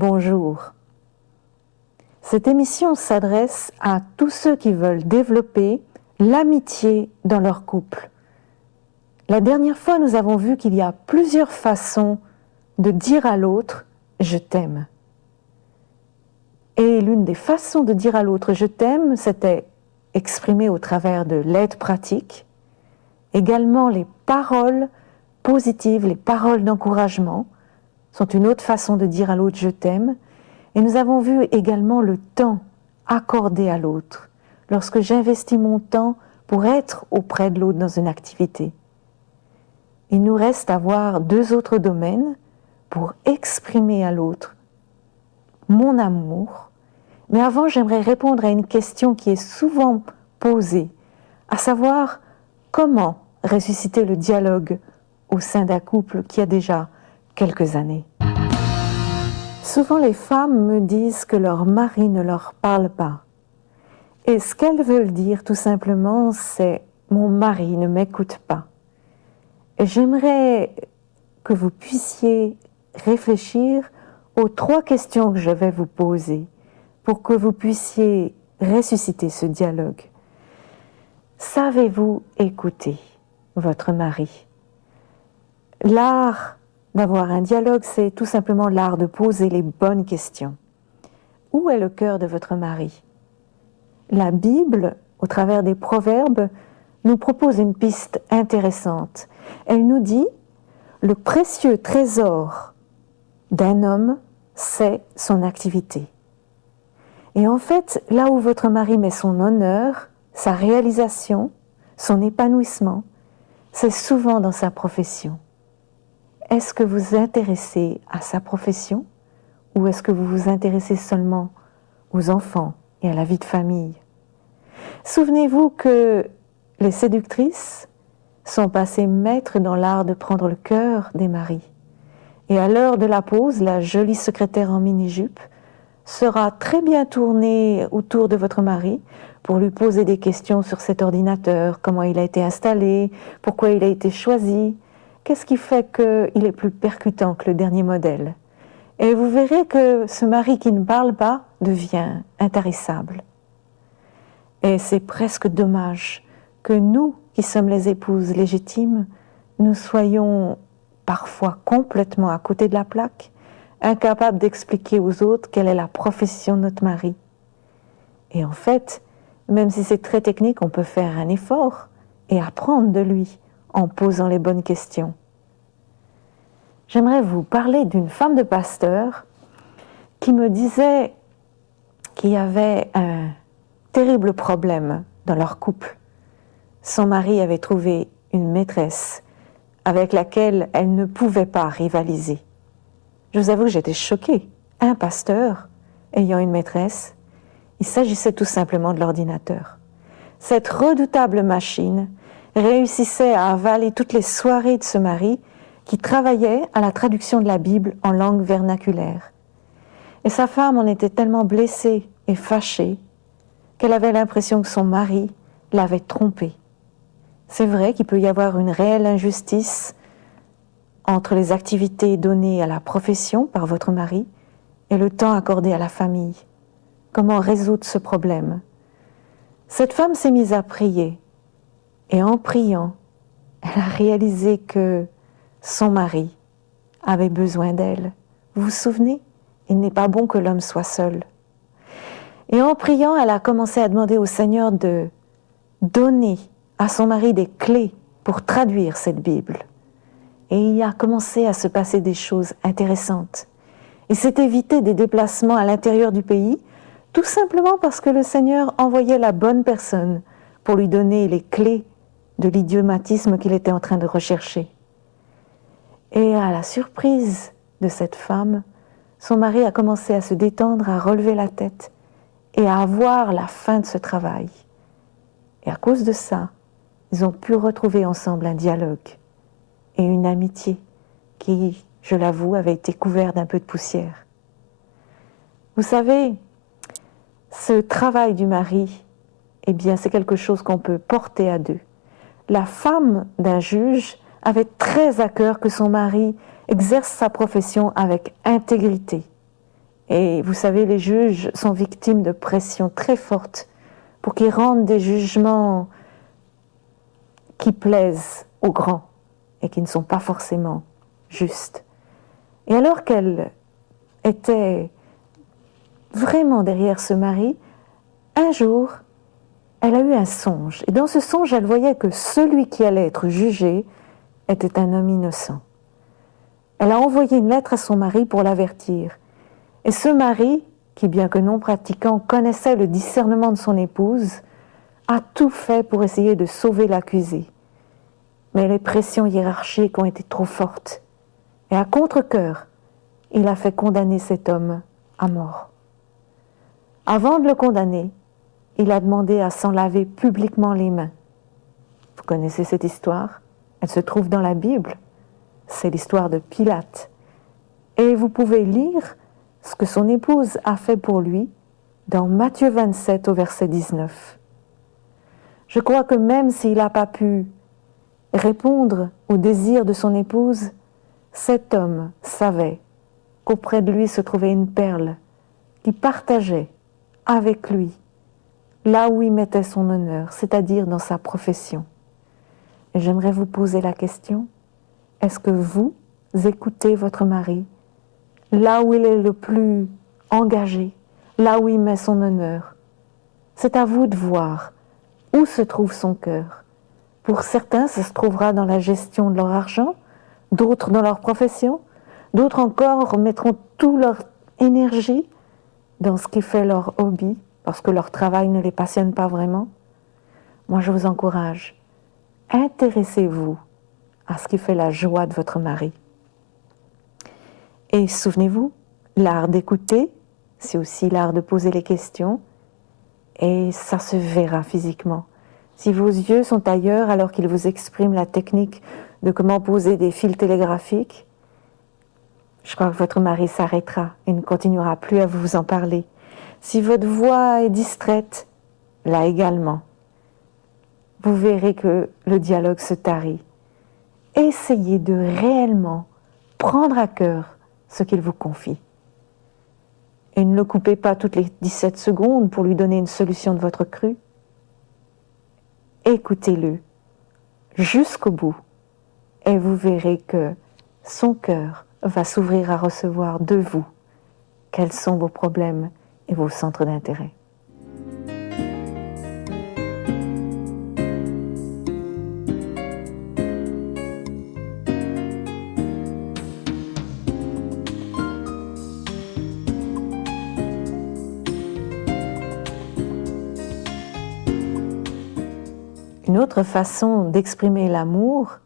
bonjour. Cette émission s'adresse à tous ceux qui veulent développer l'amitié dans leur couple. La dernière fois, nous avons vu qu'il y a plusieurs façons de dire à l'autre « je t'aime ». Et l'une des façons de dire à l'autre « je t'aime », c'était exprimé au travers de l'aide pratique, également les paroles positives, les paroles d'encouragement sont une autre façon de dire à l'autre « je t'aime ». Et nous avons vu également le temps accordé à l'autre, lorsque j'investis mon temps pour être auprès de l'autre dans une activité. Il nous reste à voir deux autres domaines pour exprimer à l'autre mon amour. Mais avant, j'aimerais répondre à une question qui est souvent posée, à savoir comment ressusciter le dialogue au sein d'un couple qui a déjà quelques années. Souvent, les femmes me disent que leur mari ne leur parle pas. Et ce qu'elles veulent dire, tout simplement, c'est « mon mari ne m'écoute pas ». Et j'aimerais que vous puissiez réfléchir aux trois questions que je vais vous poser pour que vous puissiez ressusciter ce dialogue. Savez-vous écouter votre mari ? L'art d'avoir un dialogue, c'est tout simplement l'art de poser les bonnes questions. Où est le cœur de votre mari ? La Bible, au travers des proverbes, nous propose une piste intéressante. Elle nous dit « Le précieux trésor d'un homme, c'est son activité ». Et en fait, là où votre mari met son honneur, sa réalisation, son épanouissement, c'est souvent dans sa profession. Est-ce que vous vous intéressez à sa profession ou est-ce que vous vous intéressez seulement aux enfants et à la vie de famille ? Souvenez-vous que les séductrices sont passées maîtres dans l'art de prendre le cœur des maris. Et à l'heure de la pause, la jolie secrétaire en mini-jupe sera très bien tournée autour de votre mari pour lui poser des questions sur cet ordinateur, comment il a été installé, pourquoi il a été choisi, qu'est-ce qui fait qu'il est plus percutant que le dernier modèle. Et vous verrez que ce mari qui ne parle pas devient intarissable. Et c'est presque dommage que nous, qui sommes les épouses légitimes, nous soyons parfois complètement à côté de la plaque, incapables d'expliquer aux autres quelle est la profession de notre mari. Et en fait, même si c'est très technique, on peut faire un effort et apprendre de lui en posant les bonnes questions. J'aimerais vous parler d'une femme de pasteur qui me disait qu'il y avait un terrible problème dans leur couple. Son mari avait trouvé une maîtresse avec laquelle elle ne pouvait pas rivaliser. Je vous avoue que j'étais choquée. Un pasteur ayant une maîtresse, il s'agissait tout simplement de l'ordinateur. Cette redoutable machine réussissait à avaler toutes les soirées de ce mari qui travaillait à la traduction de la Bible en langue vernaculaire. Et sa femme en était tellement blessée et fâchée qu'elle avait l'impression que son mari l'avait trompée. C'est vrai qu'il peut y avoir une réelle injustice entre les activités données à la profession par votre mari et le temps accordé à la famille. Comment résoudre ce problème ? Cette femme s'est mise à prier et en priant, elle a réalisé que son mari avait besoin d'elle. Vous vous souvenez ? Il n'est pas bon que l'homme soit seul. Et en priant, elle a commencé à demander au Seigneur de donner à son mari des clés pour traduire cette Bible. Et il a commencé à se passer des choses intéressantes. Il s'est évité des déplacements à l'intérieur du pays, tout simplement parce que le Seigneur envoyait la bonne personne pour lui donner les clés de l'idiomatisme qu'il était en train de rechercher. Et à la surprise de cette femme, son mari a commencé à se détendre, à relever la tête et à voir la fin de ce travail. Et à cause de ça, ils ont pu retrouver ensemble un dialogue et une amitié qui, je l'avoue, avait été couverte d'un peu de poussière. Vous savez, ce travail du mari, eh bien, c'est quelque chose qu'on peut porter à deux. La femme d'un juge avait très à cœur que son mari exerce sa profession avec intégrité Et vous savez, les juges sont victimes de pressions très fortes pour qu'ils rendent des jugements qui plaisent aux grands et qui ne sont pas forcément justes. Et alors qu'elle était vraiment derrière ce mari, un jour, elle a eu un songe. Et dans ce songe, elle voyait que celui qui allait être jugé était un homme innocent. Elle a envoyé une lettre à son mari pour l'avertir. Et ce mari, qui bien que non pratiquant, connaissait le discernement de son épouse, a tout fait pour essayer de sauver l'accusé. Mais les pressions hiérarchiques ont été trop fortes. Et à contre-cœur, il a fait condamner cet homme à mort. Avant de le condamner, il a demandé à s'en laver publiquement les mains. Vous connaissez cette histoire? Elle se trouve dans la Bible. C'est l'histoire de Pilate. Et vous pouvez lire ce que son épouse a fait pour lui dans Matthieu 27 au verset 19. Je crois que même s'il n'a pas pu répondre au désir de son épouse, cet homme savait qu'auprès de lui se trouvait une perle qui partageait avec lui là où il mettait son honneur, c'est-à-dire dans sa profession. Et j'aimerais vous poser la question, est-ce que vous écoutez votre mari là où il est le plus engagé, là où il met son honneur? C'est à vous de voir où se trouve son cœur. Pour certains, ça se trouvera dans la gestion de leur argent, d'autres dans leur profession, d'autres encore mettront toute leur énergie dans ce qui fait leur hobby, parce que leur travail ne les passionne pas vraiment. Moi, je vous encourage, intéressez-vous à ce qui fait la joie de votre mari. Et souvenez-vous, l'art d'écouter, c'est aussi l'art de poser les questions, et ça se verra physiquement. Si vos yeux sont ailleurs alors qu'ils vous expriment la technique de comment poser des fils télégraphiques, je crois que votre mari s'arrêtera et ne continuera plus à vous en parler. Si votre voix est distraite, là également, vous verrez que le dialogue se tarit. Essayez de réellement prendre à cœur ce qu'il vous confie. Et ne le coupez pas toutes les 17 secondes pour lui donner une solution de votre cru. Écoutez-le jusqu'au bout et vous verrez que son cœur va s'ouvrir à recevoir de vous quels sont vos problèmes et vos centres d'intérêt. Une autre façon d'exprimer l'amour,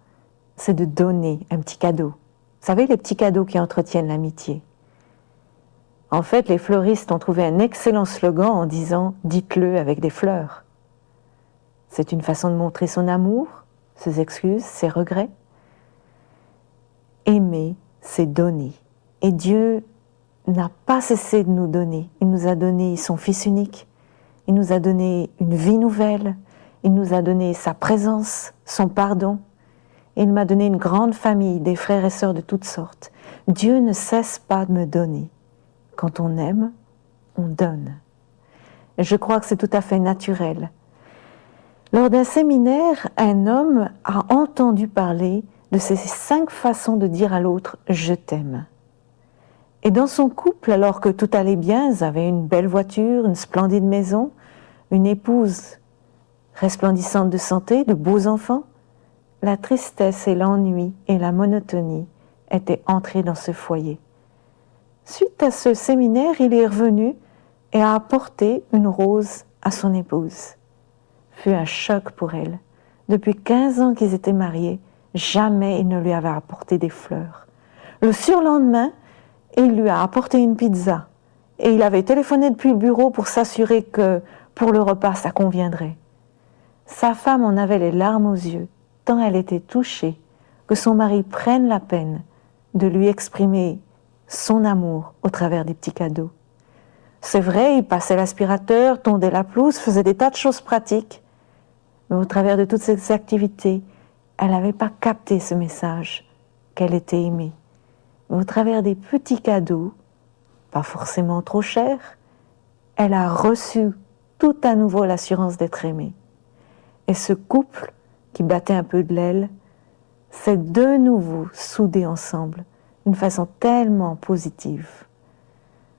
c'est de donner un petit cadeau. Vous savez, les petits cadeaux qui entretiennent l'amitié. En fait, les fleuristes ont trouvé un excellent slogan en disant « dites-le avec des fleurs ». C'est une façon de montrer son amour, ses excuses, ses regrets. Aimer, c'est donner. Et Dieu n'a pas cessé de nous donner. Il nous a donné son Fils unique, il nous a donné une vie nouvelle, il nous a donné sa présence, son pardon. Et il m'a donné une grande famille, des frères et sœurs de toutes sortes. Dieu ne cesse pas de me donner. Quand on aime, on donne. Et je crois que c'est tout à fait naturel. Lors d'un séminaire, un homme a entendu parler de ces 5 façons de dire à l'autre « je t'aime ». Et dans son couple, alors que tout allait bien, ils avaient une belle voiture, une splendide maison, une épouse resplendissante de santé, de beaux enfants, la tristesse et l'ennui et la monotonie étaient entrés dans ce foyer. Suite à ce séminaire, il est revenu et a apporté une rose à son épouse. Fut un choc pour elle. Depuis 15 ans qu'ils étaient mariés, jamais il ne lui avait apporté des fleurs. Le surlendemain, il lui a apporté une pizza et il avait téléphoné depuis le bureau pour s'assurer que pour le repas, ça conviendrait. Sa femme en avait les larmes aux yeux, tant elle était touchée que son mari prenne la peine de lui exprimer son amour au travers des petits cadeaux. C'est vrai, il passait l'aspirateur, tondait la pelouse, faisait des tas de choses pratiques, mais au travers de toutes ces activités, elle n'avait pas capté ce message qu'elle était aimée. Mais au travers des petits cadeaux, pas forcément trop cher, elle a reçu tout à nouveau l'assurance d'être aimée. Et ce couple qui battait un peu de l'aile s'est de nouveau soudé ensemble d'une façon tellement positive.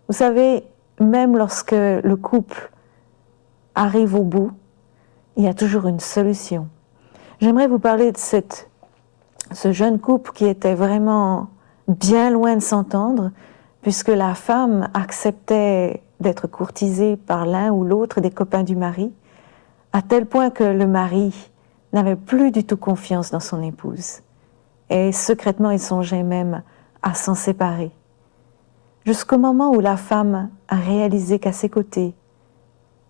Vous savez, même lorsque le couple arrive au bout, il y a toujours une solution. J'aimerais vous parler de ce jeune couple qui était vraiment bien loin de s'entendre, puisque la femme acceptait d'être courtisée par l'un ou l'autre des copains du mari, à tel point que le mari n'avait plus du tout confiance dans son épouse. Et secrètement, il songeait même à s'en séparer. Jusqu'au moment où la femme a réalisé qu'à ses côtés,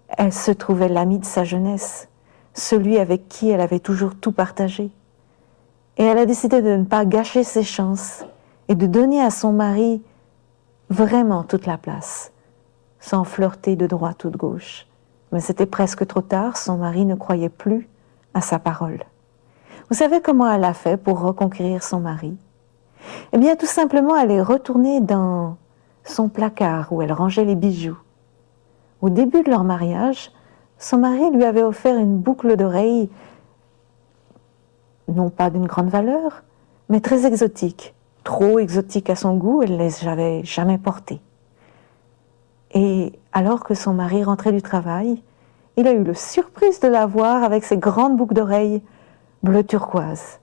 elle se trouvait l'ami de sa jeunesse, celui avec qui elle avait toujours tout partagé. Et elle a décidé de ne pas gâcher ses chances et de donner à son mari vraiment toute la place, sans flirter de droite ou de gauche. Mais c'était presque trop tard, son mari ne croyait plus à sa parole. Vous savez comment elle a fait pour reconquérir son mari? Eh bien, tout simplement, elle est retournée dans son placard où elle rangeait les bijoux. Au début de leur mariage, son mari lui avait offert une boucle d'oreille, non pas d'une grande valeur, mais très exotique. Trop exotique à son goût, elle ne les avait jamais portées. Et alors que son mari rentrait du travail, il a eu la surprise de la voir avec ses grandes boucles d'oreilles bleu turquoise.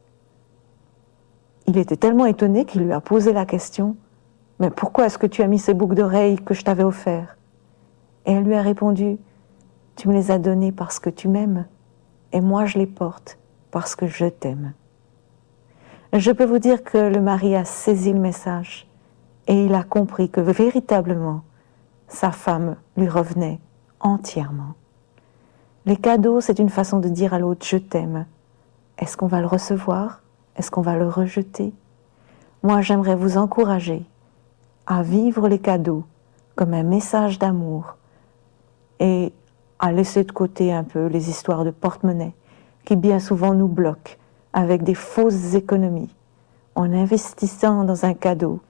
Il était tellement étonné qu'il lui a posé la question « Mais pourquoi est-ce que tu as mis ces boucles d'oreilles que je t'avais offertes ?» Et elle lui a répondu « Tu me les as données parce que tu m'aimes, et moi je les porte parce que je t'aime. » Je peux vous dire que le mari a saisi le message et il a compris que véritablement, sa femme lui revenait entièrement. Les cadeaux, c'est une façon de dire à l'autre « je t'aime ». Est-ce qu'on va le recevoir? Est-ce qu'on va le rejeter? Moi, j'aimerais vous encourager à vivre les cadeaux comme un message d'amour et à laisser de côté un peu les histoires de porte-monnaie qui bien souvent nous bloquent avec des fausses économies. En investissant dans un cadeau,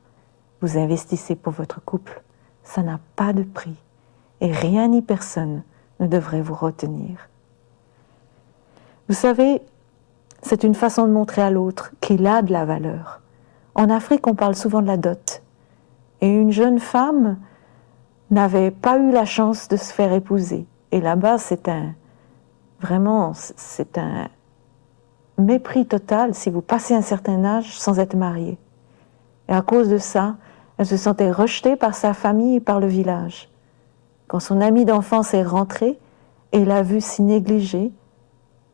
vous investissez pour votre couple. Ça n'a pas de prix et rien ni personne ne devrait vous retenir. Vous savez, c'est une façon de montrer à l'autre qu'il a de la valeur. En Afrique, on parle souvent de la dot. Et une jeune femme n'avait pas eu la chance de se faire épouser. Et là-bas, c'est un mépris total si vous passez un certain âge sans être marié. Et à cause de ça, elle se sentait rejetée par sa famille et par le village. Quand son ami d'enfance est rentré et l'a vue si négligée,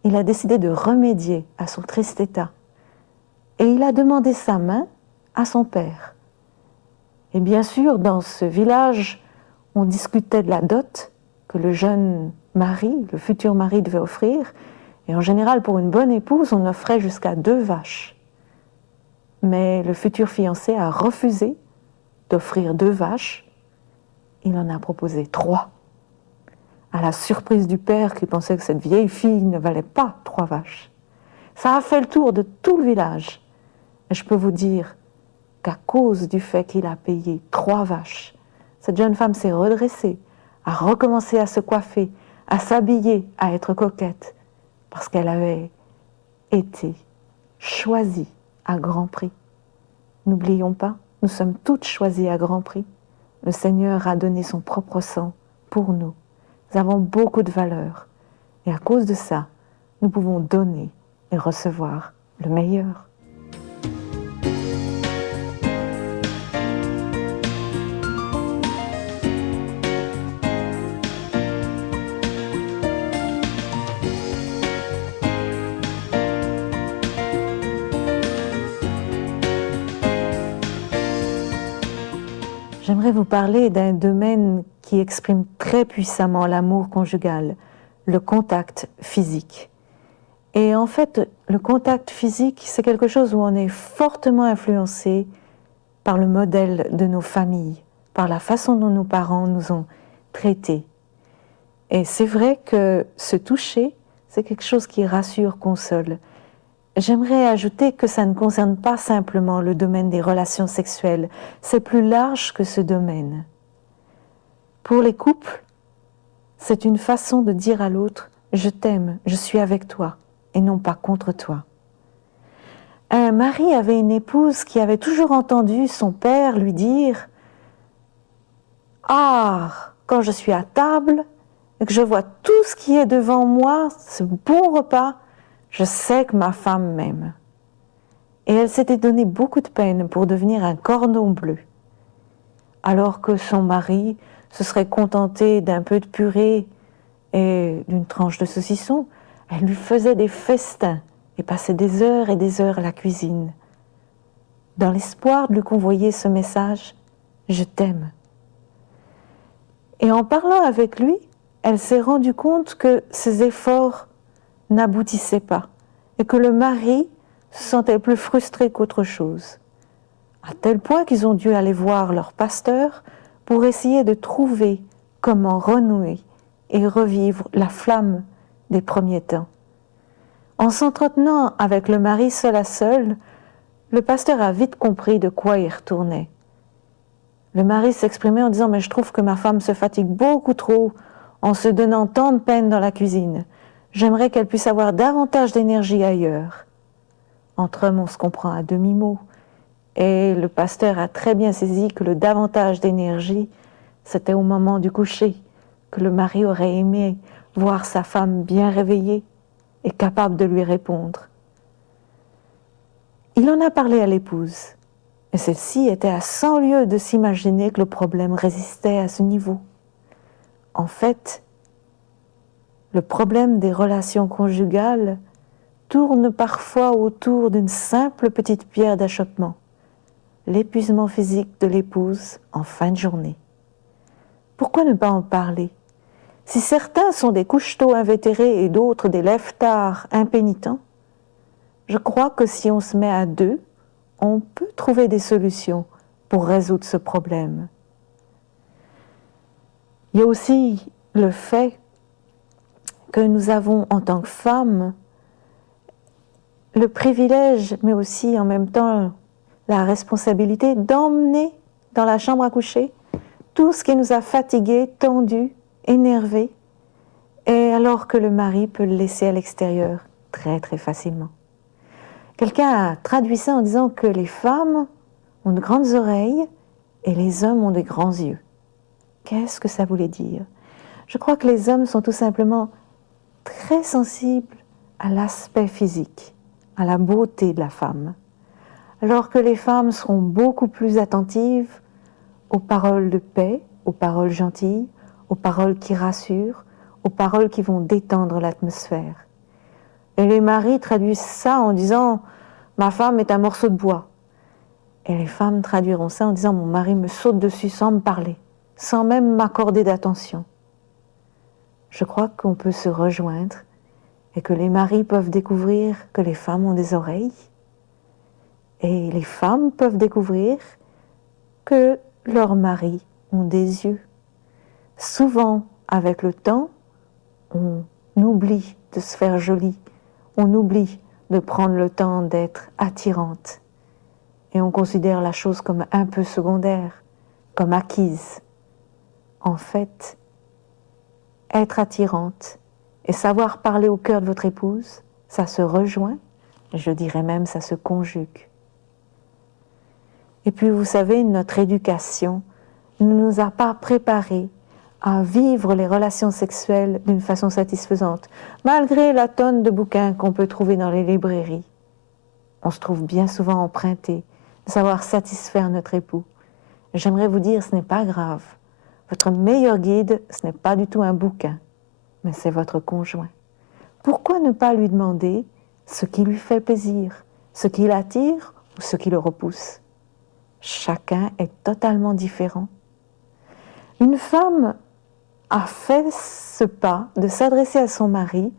il a décidé de remédier à son triste état. Et il a demandé sa main à son père. Et bien sûr, dans ce village, on discutait de la dot que le jeune mari, le futur mari, devait offrir. Et en général, pour une bonne épouse, on offrait jusqu'à 2 vaches. Mais le futur fiancé a refusé d'offrir 2 vaches. Il en a proposé 3. À la surprise du père qui pensait que cette vieille fille ne valait pas 3 vaches. Ça a fait le tour de tout le village. Et je peux vous dire qu'à cause du fait qu'il a payé 3 vaches, cette jeune femme s'est redressée, a recommencé à se coiffer, à s'habiller, à être coquette, parce qu'elle avait été choisie à grand prix. N'oublions pas, nous sommes toutes choisies à grand prix. Le Seigneur a donné son propre sang pour nous. Nous avons beaucoup de valeur. Et à cause de ça, nous pouvons donner et recevoir le meilleur. J'aimerais vous parler d'un domaine qui exprime très puissamment l'amour conjugal, le contact physique. Et en fait, le contact physique, c'est quelque chose où on est fortement influencé par le modèle de nos familles, par la façon dont nos parents nous ont traités. Et c'est vrai que se toucher, c'est quelque chose qui rassure, console. J'aimerais ajouter que ça ne concerne pas simplement le domaine des relations sexuelles, c'est plus large que ce domaine. Pour les couples, c'est une façon de dire à l'autre « je t'aime, je suis avec toi » et non pas contre toi. Un mari avait une épouse qui avait toujours entendu son père lui dire « Ah, quand je suis à table et que je vois tout ce qui est devant moi, ce bon repas, je sais que ma femme m'aime. » Et elle s'était donné beaucoup de peine pour devenir un cordon bleu, alors que son mari se serait contenté d'un peu de purée et d'une tranche de saucisson. Elle lui faisait des festins et passait des heures et des heures à la cuisine, dans l'espoir de lui convoyer ce message « Je t'aime ». Et en parlant avec lui, elle s'est rendue compte que ses efforts n'aboutissaient pas et que le mari se sentait plus frustré qu'autre chose, à tel point qu'ils ont dû aller voir leur pasteur pour essayer de trouver comment renouer et revivre la flamme des premiers temps. En s'entretenant avec le mari seul à seul, le pasteur a vite compris de quoi il retournait. Le mari s'exprimait en disant « Mais je trouve que ma femme se fatigue beaucoup trop en se donnant tant de peine dans la cuisine. J'aimerais qu'elle puisse avoir davantage d'énergie ailleurs. » Entre hommes, on se comprend à demi-mot. Et le pasteur a très bien saisi que le davantage d'énergie, c'était au moment du coucher, que le mari aurait aimé voir sa femme bien réveillée et capable de lui répondre. Il en a parlé à l'épouse, et celle-ci était à 100 lieues de s'imaginer que le problème résistait à ce niveau. En fait, le problème des relations conjugales tourne parfois autour d'une simple petite pierre d'achoppement, l'épuisement physique de l'épouse en fin de journée. Pourquoi ne pas en parler? Si certains sont des couche-tôt invétérés et d'autres des lève-tard impénitents, je crois que si on se met à deux, on peut trouver des solutions pour résoudre ce problème. Il y a aussi le fait que nous avons en tant que femmes le privilège, mais aussi en même temps la responsabilité d'emmener dans la chambre à coucher tout ce qui nous a fatigués, tendus, énervés, et alors que le mari peut le laisser à l'extérieur très très facilement. Quelqu'un a traduit ça en disant que les femmes ont de grandes oreilles et les hommes ont de grands yeux. Qu'est-ce que ça voulait dire? Je crois que les hommes sont tout simplement très sensibles à l'aspect physique, à la beauté de la femme, alors que les femmes seront beaucoup plus attentives aux paroles de paix, aux paroles gentilles, aux paroles qui rassurent, aux paroles qui vont détendre l'atmosphère. Et les maris traduisent ça en disant « ma femme est un morceau de bois ». Et les femmes traduiront ça en disant « mon mari me saute dessus sans me parler, sans même m'accorder d'attention ». Je crois qu'on peut se rejoindre et que les maris peuvent découvrir que les femmes ont des oreilles et les femmes peuvent découvrir que leurs maris ont des yeux. Souvent, avec le temps, on oublie de se faire jolie, on oublie de prendre le temps d'être attirante et on considère la chose comme un peu secondaire, comme acquise. En fait, être attirante et savoir parler au cœur de votre épouse, ça se rejoint, je dirais même ça se conjugue. Et puis vous savez, notre éducation ne nous a pas préparés à vivre les relations sexuelles d'une façon satisfaisante, malgré la tonne de bouquins qu'on peut trouver dans les librairies. On se trouve bien souvent emprunté de savoir satisfaire notre époux. J'aimerais vous dire, ce n'est pas grave. Votre meilleur guide, ce n'est pas du tout un bouquin, mais c'est votre conjoint. Pourquoi ne pas lui demander ce qui lui fait plaisir, ce qui l'attire ou ce qui le repousse? Chacun est totalement différent. Une femme a fait ce pas de s'adresser à son mari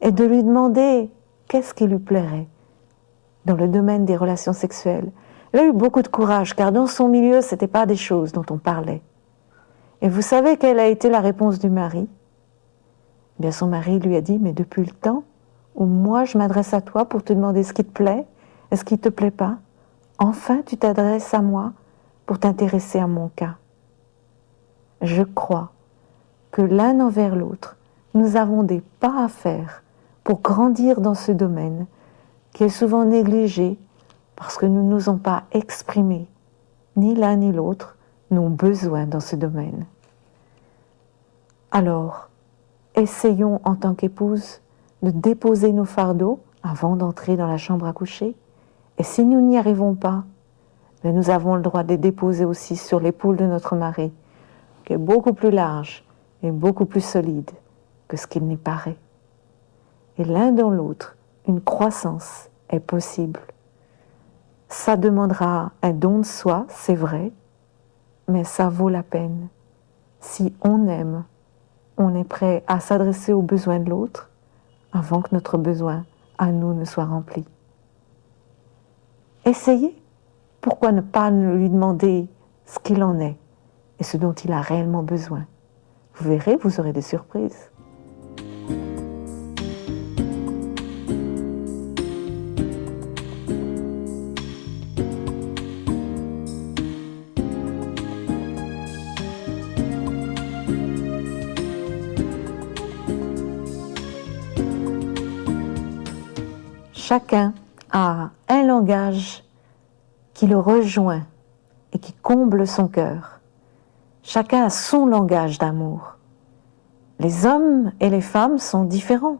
et de lui demander qu'est-ce qui lui plairait dans le domaine des relations sexuelles. Elle a eu beaucoup de courage, car dans son milieu, ce n'était pas des choses dont on parlait. Et vous savez quelle a été la réponse du mari? Eh bien, son mari lui a dit, mais depuis le temps où moi je m'adresse à toi pour te demander ce qui te plaît et ce qui ne te plaît pas, enfin tu t'adresses à moi pour t'intéresser à mon cas. je crois que l'un envers l'autre, nous avons des pas à faire pour grandir dans ce domaine qui est souvent négligé parce que nous n'osons pas exprimer, ni l'un ni l'autre, nos besoins dans ce domaine. Alors, essayons en tant qu'épouses de déposer nos fardeaux avant d'entrer dans la chambre à coucher. Et si nous n'y arrivons pas, ben nous avons le droit de les déposer aussi sur l'épaule de notre mari, qui est beaucoup plus large et beaucoup plus solide que ce qu'il n'y paraît. Et l'un dans l'autre, une croissance est possible. Ça demandera un don de soi, c'est vrai, mais ça vaut la peine. Si on aime, on est prêt à s'adresser aux besoins de l'autre avant que notre besoin à nous ne soit rempli. Essayez. Pourquoi ne pas lui demander ce qu'il en est et ce dont il a réellement besoin? Vous verrez, vous aurez des surprises. Chacun a un langage qui le rejoint et qui comble son cœur. Chacun a son langage d'amour. Les hommes et les femmes sont différents.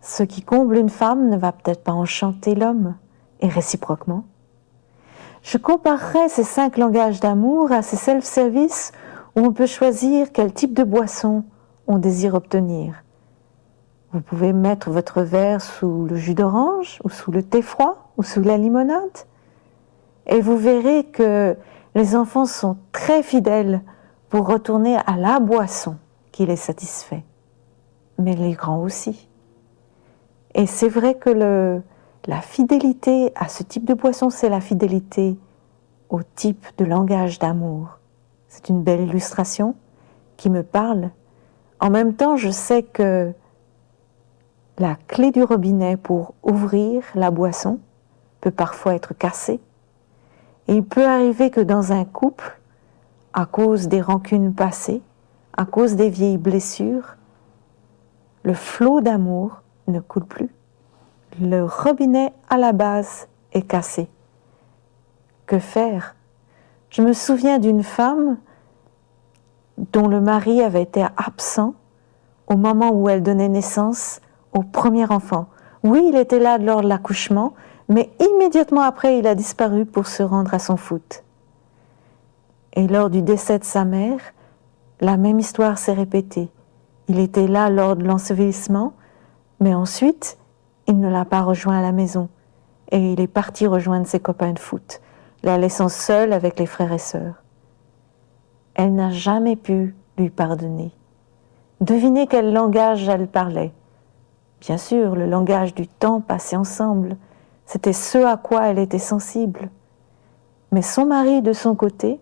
Ce qui comble une femme ne va peut-être pas enchanter l'homme, et réciproquement. Je comparerais ces 5 langages d'amour à ces self-service où on peut choisir quel type de boisson on désire obtenir. Vous pouvez mettre votre verre sous le jus d'orange, ou sous le thé froid, ou sous la limonade. Et vous verrez que les enfants sont très fidèles pour retourner à la boisson qui les satisfait. Mais les grands aussi. Et c'est vrai que la fidélité à ce type de boisson, c'est la fidélité au type de langage d'amour. C'est une belle illustration qui me parle. En même temps, je sais que la clé du robinet pour ouvrir la boisson peut parfois être cassée. Et il peut arriver que dans un couple, à cause des rancunes passées, à cause des vieilles blessures, le flot d'amour ne coule plus. Le robinet à la base est cassé. Que faire? Je me souviens d'une femme dont le mari avait été absent au moment où elle donnait naissance au premier enfant. Oui, il était là lors de l'accouchement, mais immédiatement après, il a disparu pour se rendre à son foot. Et lors du décès de sa mère, la même histoire s'est répétée. Il était là lors de l'ensevelissement, mais ensuite, il ne l'a pas rejoint à la maison. Et il est parti rejoindre ses copains de foot, la laissant seule avec les frères et sœurs. Elle n'a jamais pu lui pardonner. Devinez quel langage elle parlait. Bien sûr, le langage du temps passé ensemble, c'était ce à quoi elle était sensible. Mais son mari, de son côté,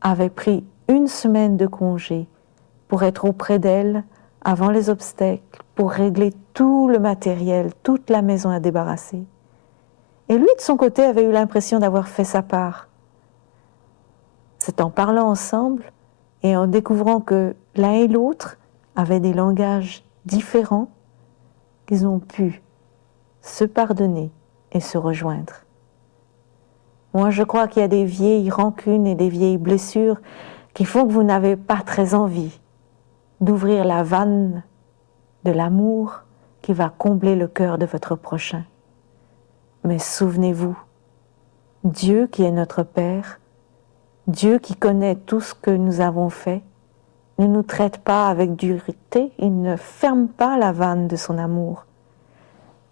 avait pris 1 semaine de congé pour être auprès d'elle avant les obstacles, pour régler tout le matériel, toute la maison à débarrasser. Et lui, de son côté, avait eu l'impression d'avoir fait sa part. C'est en parlant ensemble et en découvrant que l'un et l'autre avaient des langages différents qu'ils ont pu se pardonner et se rejoindre. Moi, je crois qu'il y a des vieilles rancunes et des vieilles blessures qui font que vous n'avez pas très envie d'ouvrir la vanne de l'amour qui va combler le cœur de votre prochain. Mais souvenez-vous, Dieu qui est notre Père, Dieu qui connaît tout ce que nous avons fait, ne nous traite pas avec dureté, il ne ferme pas la vanne de son amour,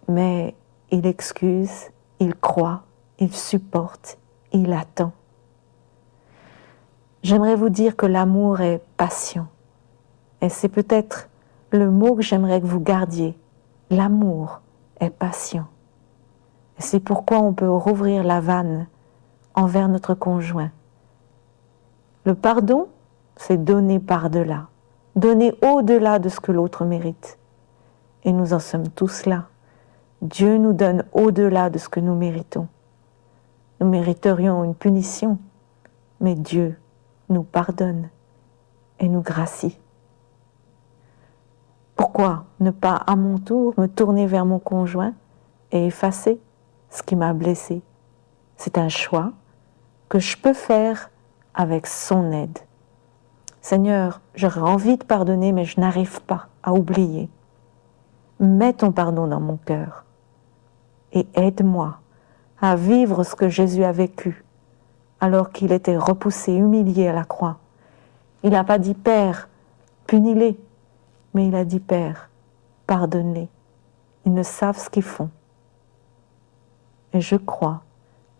mais il excuse, il croit, il supporte, il attend. J'aimerais vous dire que l'amour est patient, et c'est peut-être le mot que j'aimerais que vous gardiez. L'amour est patient. Et c'est pourquoi on peut rouvrir la vanne envers notre conjoint. Le pardon, c'est donner par-delà, donner au-delà de ce que l'autre mérite. Et nous en sommes tous là. Dieu nous donne au-delà de ce que nous méritons. Nous mériterions une punition, mais Dieu nous pardonne. et nous gracie. Pourquoi ne pas à mon tour me tourner vers mon conjoint et effacer ce qui m'a blessé? C'est un choix que je peux faire avec son aide. Seigneur, j'aurais envie de pardonner, mais je n'arrive pas à oublier. Mets ton pardon dans mon cœur et aide-moi à vivre ce que Jésus a vécu alors qu'il était repoussé, humilié à la croix. Il n'a pas dit « Père, punis-les », mais il a dit « Père, pardonne-les, ils ne savent ce qu'ils font ». Et je crois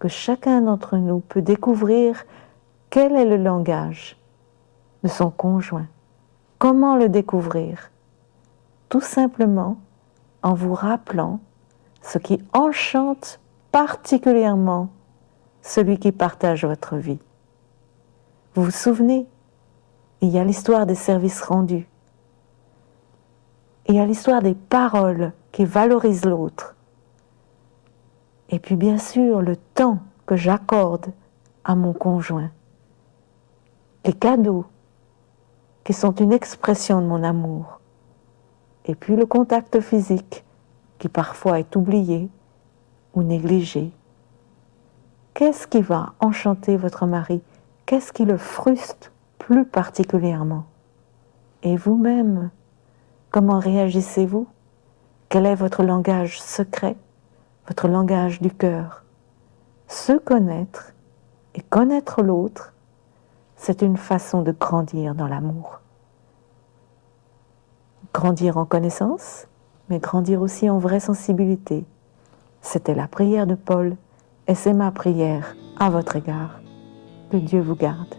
que chacun d'entre nous peut découvrir quel est le langage de son conjoint. Comment le découvrir? Tout simplement en vous rappelant ce qui enchante particulièrement celui qui partage votre vie. Vous vous souvenez, il y a l'histoire des services rendus. Il y a l'histoire des paroles qui valorisent l'autre. Et puis bien sûr, le temps que j'accorde à mon conjoint. Les cadeaux qui sont une expression de mon amour. Et puis le contact physique qui parfois est oublié ou négligé. Qu'est-ce qui va enchanter votre mari? Qu'est-ce qui le frustre plus particulièrement? Et vous-même, comment réagissez-vous? Quel est votre langage secret, votre langage du cœur? Se connaître et connaître l'autre, c'est une façon de grandir dans l'amour. Grandir en connaissance, mais grandir aussi en vraie sensibilité. C'était la prière de Paul et c'est ma prière à votre égard. Que Dieu vous garde.